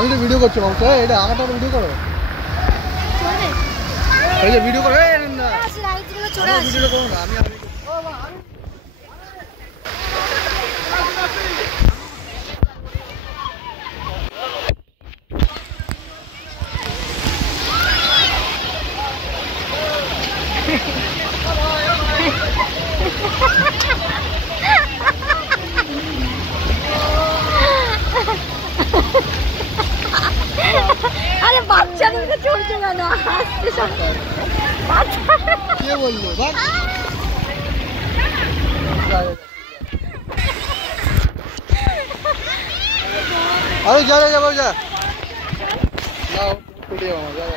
আমি তো ভিডিও করছি মামা, এটা আমারটা ভিডিও করো। এই যে ভিডিও করো, এই না ভিডিও করো না, আমি আরে বাচ্চাদেরকে চলছে না, হাসতে সব কে বললো ভাই? আরে যা যা যা, যাও মামা, যাও।